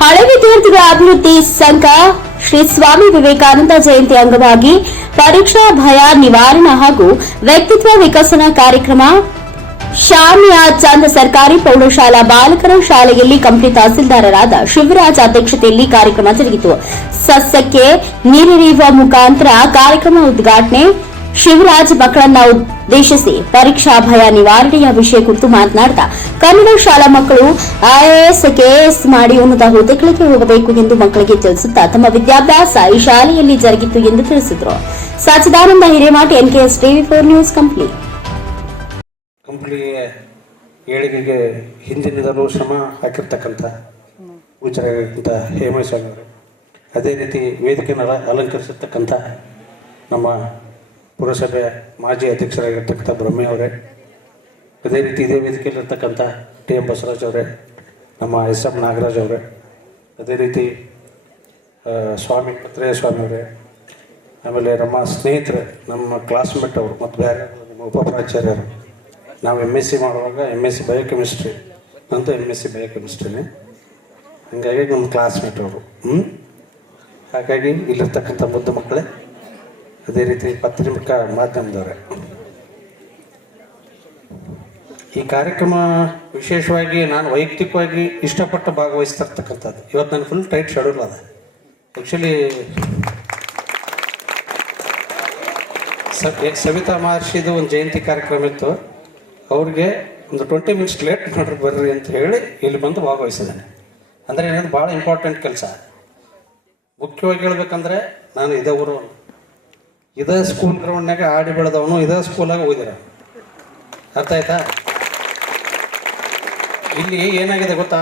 ಹಳೆ ವಿದ್ಯಾರ್ಥಿಗಳ ಅಭಿವೃದ್ಧಿ ಸಂಘ ಶ್ರೀ ಸ್ವಾಮಿ ವಿವೇಕಾನಂದ ಜಯಂತಿ ಅಂಗವಾಗಿ ಪರೀಕ್ಷಾ ಭಯ ನಿವಾರಣಾ ಹಾಗೂ ವ್ಯಕ್ತಿತ್ವ ವಿಕಸನ ಕಾರ್ಯಕ್ರಮ ಶಾಮಿಯ ಚಂದ ಸರ್ಕಾರಿ ಪ್ರೌಢಶಾಲಾ ಬಾಲಕರ ಶಾಲೆಯಲ್ಲಿ ಕಂಪ್ಲಿ ತಹಸೀಲ್ದಾರರಾದ ಶಿವರಾಜ್ ಅಧ್ಯಕ್ಷತೆಯಲ್ಲಿ ಕಾರ್ಯಕ್ರಮ ಜರುಗಿತು. ಸಸ್ಯಕ್ಕೆ ನೀರಿರಿಯುವ ಮುಖಾಂತರ ಕಾರ್ಯಕ್ರಮ ಉದ್ಘಾಟನೆ ಶಿವರಾಜ್ ಮಕ್ಕಳನ್ನ ಉದ್ದೇಶಿಸಿ ಪರೀಕ್ಷಾ ಭಯ ನಿವಾರಣೆಯ ವಿಷಯ ಕುರಿತು ಮಾತನಾಡಿದ ಕನ್ನಡ ಶಾಲಾ ಮಕ್ಕಳು ಐಎಎಸ್ ಕೆಎಎಸ್ ಮಾಡಿ ಉನ್ನತ ಹುದ್ದೆಗಳಿಗೆ ಹೋಗಬೇಕು ಎಂದು ಮಕ್ಕಳಿಗೆ ತಿಳಿಸುತ್ತಾ ತಮ್ಮ ವಿದ್ಯಾಭ್ಯಾಸ ಈ ಶಾಲೆಯಲ್ಲಿ ಜರುಗಿತು ಎಂದು ತಿಳಿಸಿದರು. Sachidananda Hiremath NKS TV four news Kampli. ಏಳಿಗೆಗೆ ಹಿಂದಿನಿಂದಲೂ ಶ್ರಮ ಹಾಕಿರ್ತಕ್ಕಂಥ ಹೇಮೇಶ್ ಅವರು. ಅದೇ ರೀತಿ ವೇದಿಕೆಯನ್ನು ಅಲ- ಅಲಂಕರಿಸಿರ್ತಕ್ಕಂಥ ನಮ್ಮ ಪುರಸಭೆ ಮಾಜಿ ಅಧ್ಯಕ್ಷರಾಗಿರ್ತಕ್ಕಂಥ ಬ್ರಹ್ಮೆ ಅವರೇ, ಅದೇ ರೀತಿ ಇದೇ ವೇದಿಕೆಯಲ್ಲಿರ್ತಕ್ಕಂಥ ಟಿ ಎಂ ಬಸವರಾಜ್ ಅವರೇ, ನಮ್ಮ ಎಸ್ ಎಂ ನಾಗರಾಜ್ ಅವರೇ, ಅದೇ ರೀತಿ ಸ್ವಾಮಿ ಪತ್ರೇಯ ಸ್ವಾಮಿ ಅವರೇ, ಆಮೇಲೆ ನಮ್ಮ ಸ್ನೇಹಿತರೆ, ನಮ್ಮ ಕ್ಲಾಸ್ಮೇಟ್ ಅವರು, ಮತ್ತು ಬೇರೆ ನಮ್ಮ ಉಪಪ್ರಾಚಾರ್ಯರು, ನಾವು ಎಂ ಎಸ್ ಸಿ ಮಾಡುವಾಗ ಎಂ ಎಸ್ ಸಿ ಬಯೋಕೆಮಿಸ್ಟ್ರಿ ನಂತರ ಎಂ ಎಸ್ ಸಿ ಬಯೋಕೆಮಿಸ್ಟ್ರಿನೇ ಹಾಗಾಗಿ ನಮ್ಮ ಕ್ಲಾಸ್ಮೇಟ್ ಅವರು ಹ್ಞೂ ಹಾಗಾಗಿ ಇಲ್ಲಿರ್ತಕ್ಕಂಥ ಮುದ್ದು ಮಕ್ಕಳೇ ಅದೇ ರೀತಿ ಪತ್ರಿಕಾ ಮಾಧ್ಯಮದವರೇ. ಈ ಕಾರ್ಯಕ್ರಮ ವಿಶೇಷವಾಗಿ ನಾನು ವೈಯಕ್ತಿಕವಾಗಿ ಇಷ್ಟಪಟ್ಟು ಭಾಗವಹಿಸ್ತಿರ್ತಕ್ಕಂಥದ್ದು. ಇವತ್ತು ನಾನು ಫುಲ್ ಟೈಟ್ ಶೆಡ್ಯೂಲ್ ಅದ. ಆ್ಯಕ್ಚುಲಿ ಸವಿತಾ ಮಹರ್ಷಿದು ಒಂದು ಜಯಂತಿ ಕಾರ್ಯಕ್ರಮ ಇತ್ತು. ಅವ್ರಿಗೆ ಒಂದು ಟ್ವೆಂಟಿ ಮಿನಿಟ್ಸ್ ಲೇಟ್ ಮಾಡ್ರಿ, ಬರ್ರಿ ಅಂತ ಹೇಳಿ ಇಲ್ಲಿ ಬಂದು ಭಾಗವಹಿಸಿದ್ದೇನೆ. ಅಂದರೆ ಏನಂದ್ರೆ ಭಾಳ ಇಂಪಾರ್ಟೆಂಟ್ ಕೆಲಸ. ಮುಖ್ಯವಾಗಿ ಹೇಳ್ಬೇಕಂದ್ರೆ, ನಾನು ಇದೇ ಊರು ಇದೇ ಸ್ಕೂಲ್ ಗ್ರೌಂಡ್ನಾಗ ಆಡಿ ಬೆಳೆದವನು ಇದೇ ಸ್ಕೂಲಾಗ ಓದಿರ ಅರ್ಥ ಆಯ್ತಾ? ಇಲ್ಲಿ ಏನಾಗಿದೆ ಗೊತ್ತಾ?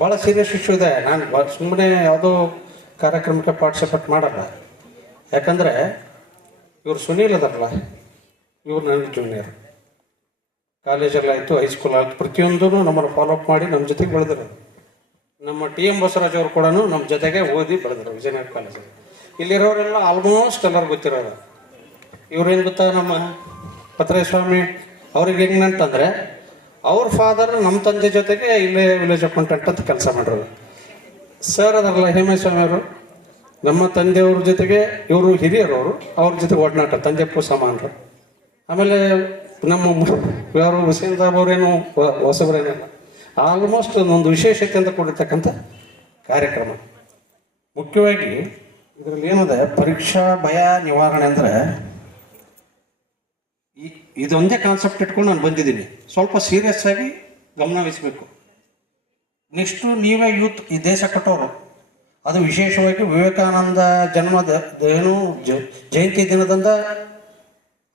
ಭಾಳ ಸೀರಿಯಸ್ ಇಶ್ಯೂ ಇದೆ. ನಾನು ಸುಮ್ಮನೆ ಯಾವುದೋ ಕಾರ್ಯಕ್ರಮಕ್ಕೆ ಪಾರ್ಟಿಸಿಪೇಟ್ ಮಾಡಲ್ಲ. ಯಾಕಂದರೆ ಇವರು ಸುನೀಲ್ ಅದಾರಲ್ಲ, ಇವ್ರು ನನ್ನ ಜೂನಿಯರ್ ಕಾಲೇಜಲ್ಲಿ ಆಯಿತು ಹೈಸ್ಕೂಲ್ ಆಯಿತು. ಪ್ರತಿಯೊಂದೂ ನಮ್ಮನ್ನು ಫಾಲೋಅಪ್ ಮಾಡಿ ನಮ್ಮ ಜೊತೆಗೆ ಬೆಳೆದರು. ನಮ್ಮ ಟಿ ಎಂ ಬಸವರಾಜ್ ಅವರು ಕೂಡ ನಮ್ಮ ಜೊತೆಗೆ ಓದಿ ಬೆಳೆದರು ವಿಜಯನಗರ ಕಾಲೇಜಲ್ಲಿ ಇಲ್ಲಿರೋರೆಲ್ಲ ಆಲ್ಮೋಸ್ಟ್ ಎಲ್ಲರೂ ಗೊತ್ತಿರೋರು ಇವ್ರೇನು ಗೊತ್ತಾ ನಮ್ಮ ಪತ್ರೇಸ್ವಾಮಿ? ಅವ್ರಿಗೆ ಹೆಂಗಂತಂದರೆ ಅವ್ರ ಫಾದರ್ ನಮ್ಮ ತಂದೆ ಜೊತೆಗೆ ಇಲ್ಲೇ ವಿಲೇಜ್ ಅಕೌಂಟೆಂಟ್ ಅಂತ ಕೆಲಸ ಮಾಡೋರು ಸರ್ ಅದರಲ್ಲ ಹೇಮೇಸ್ವಾಮಿ ಅವರು, ನಮ್ಮ ತಂದೆಯವ್ರ ಜೊತೆಗೆ ಇವರು ಹಿರಿಯರವರು, ಅವ್ರ ಜೊತೆ ಒಡನಾಟ, ತಂದೆ ಸಮಾನರು. ಆಮೇಲೆ ನಮ್ಮ ಯಾರು ಹುಸೇನ್ ಸಾಬ್ ಅವರೇನು ಹೊಸಬರೇನಲ್ಲ ಆಲ್ಮೋಸ್ಟ್ ಒಂದು ಅಂತ ಕೂಡಿರ್ತಕ್ಕಂಥ ಕಾರ್ಯಕ್ರಮ. ಮುಖ್ಯವಾಗಿ ಇದರಲ್ಲಿ ಏನಿದೆ, ಪರೀಕ್ಷಾ ಭಯ ನಿವಾರಣೆ ಅಂದರೆ ಈ ಇದೊಂದೇ ಕಾನ್ಸೆಪ್ಟ್ ಇಟ್ಕೊಂಡು ನಾನು ಬಂದಿದ್ದೀನಿ. ಸ್ವಲ್ಪ ಸೀರಿಯಸ್ ಆಗಿ ಗಮನವಹಿಸಬೇಕು ನೆಕ್ಸ್ಟು ನೀವೇ ಯೂತ್ ಈ ದೇಶ ಕಟ್ಟೋರು. ಅದು ವಿಶೇಷವಾಗಿ ವಿವೇಕಾನಂದ ಜನ್ಮದ ಏನು ಜಯಂತಿ ದಿನದಂದ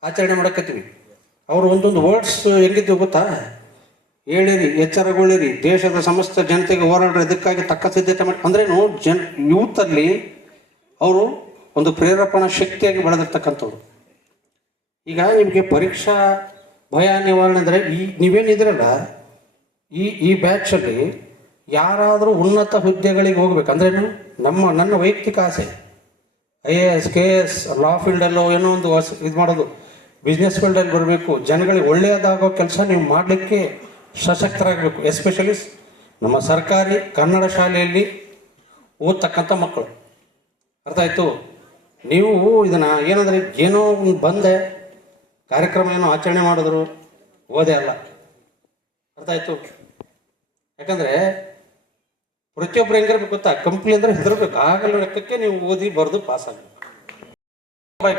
ಆಚರಣೆ ಮಾಡಕತ್ತೀವಿ. ಅವರು ಒಂದೊಂದು ವರ್ಡ್ಸ್ ಹೆಂಗಿದ್ದು ಗೊತ್ತಾ? ಹೇಳಿರಿ ಎಚ್ಚರಗೊಳ್ಳಿರಿ, ದೇಶದ ಸಮಸ್ತ ಜನತೆಗೆ ಹೋರಾಡ್ರಿ ಇದಕ್ಕಾಗಿ ತಕ್ಕ ಸಿದ್ಧತೆ ಮಾಡಿ ಅಂದ್ರೇನು, ಜನ್ ಯೂತಲ್ಲಿ ಅವರು ಒಂದು ಪ್ರೇರೇಪಣಾ ಶಕ್ತಿಯಾಗಿ ಬೆಳೆದಿರ್ತಕ್ಕಂಥವ್ರು. ಈಗ ನಿಮಗೆ ಪರೀಕ್ಷಾ ಭಯ ನಿವಾರಣೆ ಅಂದರೆ ಈ ನೀವೇನಿದ್ರಲ್ಲ ಈ ಈ ಬ್ಯಾಚಲ್ಲಿ ಯಾರಾದರೂ ಉನ್ನತ ಹುದ್ದೆಗಳಿಗೆ ಹೋಗ್ಬೇಕು. ಅಂದರೆ ನಮ್ಮ, ನನ್ನ ವೈಯಕ್ತಿಕ ಆಸೆ. I A S K S law ಫೀಲ್ಡಲ್ಲೋ ಏನೋ ಒಂದು ಇದು ಮಾಡೋದು. ಬಿಸ್ನೆಸ್ ಫೀಲ್ಡಲ್ಲಿ ಬರಬೇಕು. ಜನಗಳಿಗೆ ಒಳ್ಳೆಯದಾಗೋ ಕೆಲಸ ನೀವು ಮಾಡಲಿಕ್ಕೆ ಸಶಕ್ತರಾಗಬೇಕು. ಎಸ್ಪೆಷಲಿ ನಮ್ಮ ಸರ್ಕಾರಿ ಕನ್ನಡ ಶಾಲೆಯಲ್ಲಿ ಓದ್ತಕ್ಕಂಥ ಮಕ್ಕಳು. ಅರ್ಥ ಆಯಿತು? ನೀವು ಇದನ್ನು ಏನಂದರೆ ಏನೋ ಒಂದು ಬಂದೆ ಕಾರ್ಯಕ್ರಮ ಏನು ಆಚರಣೆ ಮಾಡಿದ್ರು. ಓದೇ ಅಲ್ಲ. ಅರ್ಥ ಆಯ್ತು? ಯಾಕಂದರೆ ಪ್ರತಿಯೊಬ್ಬರು ಹೆಂಗಿರ್ಬೇಕು ಗೊತ್ತಾ? ಕಂಪ್ನಿ ಅಂದ್ರೆ ಹೆದರ್ಬೇಕು. ಆಗಲ್ಲ ಲೆಕ್ಕಕ್ಕೆ ನೀವು ಓದಿ ಬರೆದು ಪಾಸ್ ಆಗಬೇಕು.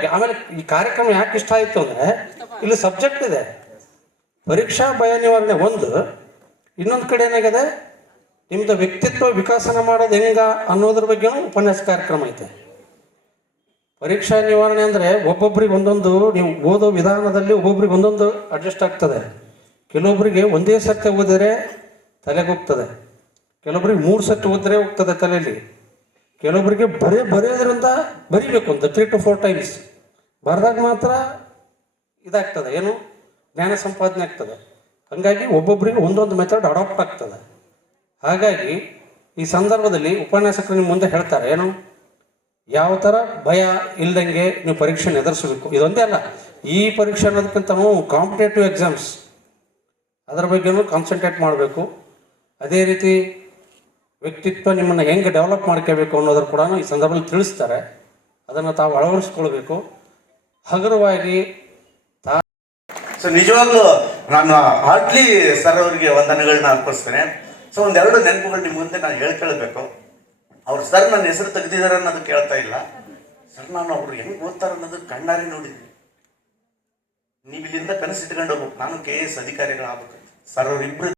ಆಮೇಲೆ ಈ ಕಾರ್ಯಕ್ರಮ ಯಾಕೆ ಇಷ್ಟ ಆಯಿತು ಅಂದರೆ, ಇಲ್ಲಿ ಸಬ್ಜೆಕ್ಟ್ ಇದೆ. ಪರೀಕ್ಷಾ ಭಯ ನಿವಾರಣೆ ಒಂದು, ಇನ್ನೊಂದು ಕಡೆ ಏನಾಗಿದೆ? ನಿಮ್ಮದು ವ್ಯಕ್ತಿತ್ವ ವಿಕಸನ ಮಾಡೋದು ಹೆಂಗ ಅನ್ನೋದ್ರ ಬಗ್ಗೆನೂ ಉಪನ್ಯಾಸ ಕಾರ್ಯಕ್ರಮ ಐತೆ. ಪರೀಕ್ಷಾ ನಿವಾರಣೆ ಅಂದರೆ ಒಬ್ಬೊಬ್ರಿಗೆ ಒಂದೊಂದು, ನೀವು ಓದೋ ವಿಧಾನದಲ್ಲಿ ಒಬ್ಬೊಬ್ರಿಗೆ ಒಂದೊಂದು ಅಡ್ಜಸ್ಟ್ ಆಗ್ತದೆ. ಕೆಲವೊಬ್ಬರಿಗೆ ಒಂದೇ ಸತ್ತೆ ಓದಿದರೆ ತಲೆಗೆ ಹೋಗ್ತದೆ. ಕೆಲವೊಬ್ರಿಗೆ ಮೂರು ಸರ್ತಿ ಓದಿದ್ರೆ ಹೋಗ್ತದೆ ತಲೆಯಲ್ಲಿ. ಕೆಲವೊಬ್ಬರಿಗೆ ಬರೇ, ಬರೆಯೋದ್ರಿಂದ ಬರಿಬೇಕು ಅಂತ ತ್ರೀ ಟು ಫೋರ್ ಟೈಮ್ಸ್ ಬರೆದಾಗ ಮಾತ್ರ ಇದಾಗ್ತದೆ, ಏನು? ಜ್ಞಾನ ಸಂಪಾದನೆ ಆಗ್ತದೆ. ಹಾಗಾಗಿ ಒಬ್ಬೊಬ್ಬರಿಗೆ ಒಂದೊಂದು ಮೆಥಡ್ ಅಡಾಪ್ಟ್ ಆಗ್ತದೆ. ಹಾಗಾಗಿ ಈ ಸಂದರ್ಭದಲ್ಲಿ ಉಪನ್ಯಾಸಕರು ನಿಮ್ಮ ಮುಂದೆ ಹೇಳ್ತಾರೆ, ಏನು? ಯಾವ ಥರ ಭಯ ಇಲ್ದಂಗೆ ನೀವು ಪರೀಕ್ಷೆನ ಎದುರಿಸಬೇಕು ಇದೊಂದೇ ಅಲ್ಲ, ಈ ಪರೀಕ್ಷೆ ಅನ್ನೋದಕ್ಕಿಂತ ಕಾಂಪಿಟೇಟಿವ್ ಎಕ್ಸಾಮ್ಸ್ ಅದರ ಬಗ್ಗೆನೂ ಕಾನ್ಸಂಟ್ರೇಟ್ ಮಾಡಬೇಕು. ಅದೇ ರೀತಿ ವ್ಯಕ್ತಿತ್ವ ನಿಮ್ಮನ್ನು ಹೆಂಗೆ ಡೆವಲಪ್ ಮಾಡ್ಕೋಬೇಕು ಅನ್ನೋದ್ರ ಕೂಡ ಈ ಸಂದರ್ಭದಲ್ಲಿ ತಿಳಿಸ್ತಾರೆ. ಅದನ್ನು ತಾವು ಅಳವಡಿಸ್ಕೊಳ್ಬೇಕು. ಹಗುರವಾಗಿ ಸೊ ನಿಜವಾಗ್ಲೂ ನಾನು ಹಾರ್ಟ್ಲಿ ಸರ್ ಅವರಿಗೆ ವಂದನೆಗಳನ್ನ ಅರ್ಪಿಸ್ತೇನೆ. ಸೊ ಒಂದೆರಡು ನೆನಪುಗಳು ನಿಮ್ಮ ಮುಂದೆ ನಾನು ಹೇಳ್ಕೊಳ್ಬೇಕು. ಅವ್ರು ಸರ್ ನನ್ನ ಹೆಸರು ತೆಗೆದಿದ್ದಾರೆ ಅನ್ನೋದು ಕೇಳ್ತಾ ಇಲ್ಲ. ಸರ್, ನಾನು ಅವ್ರು ಹೆಂಗ್ ಓದ್ತಾರ ಅನ್ನೋದು ಕಣ್ಣಾರೆ ನೋಡಿದ್ವಿ. ನೀವು ಇಲ್ಲಿಂದ ಕನಸಿಟ್ಕೊಂಡು ಹೋಗ್ಬೇಕು. ನಾನು ಕೆ ಎಸ್ ಅಧಿಕಾರಿಗಳಾಗಬೇಕು ಸರ್ ಅವ್ರಿಬ್ರು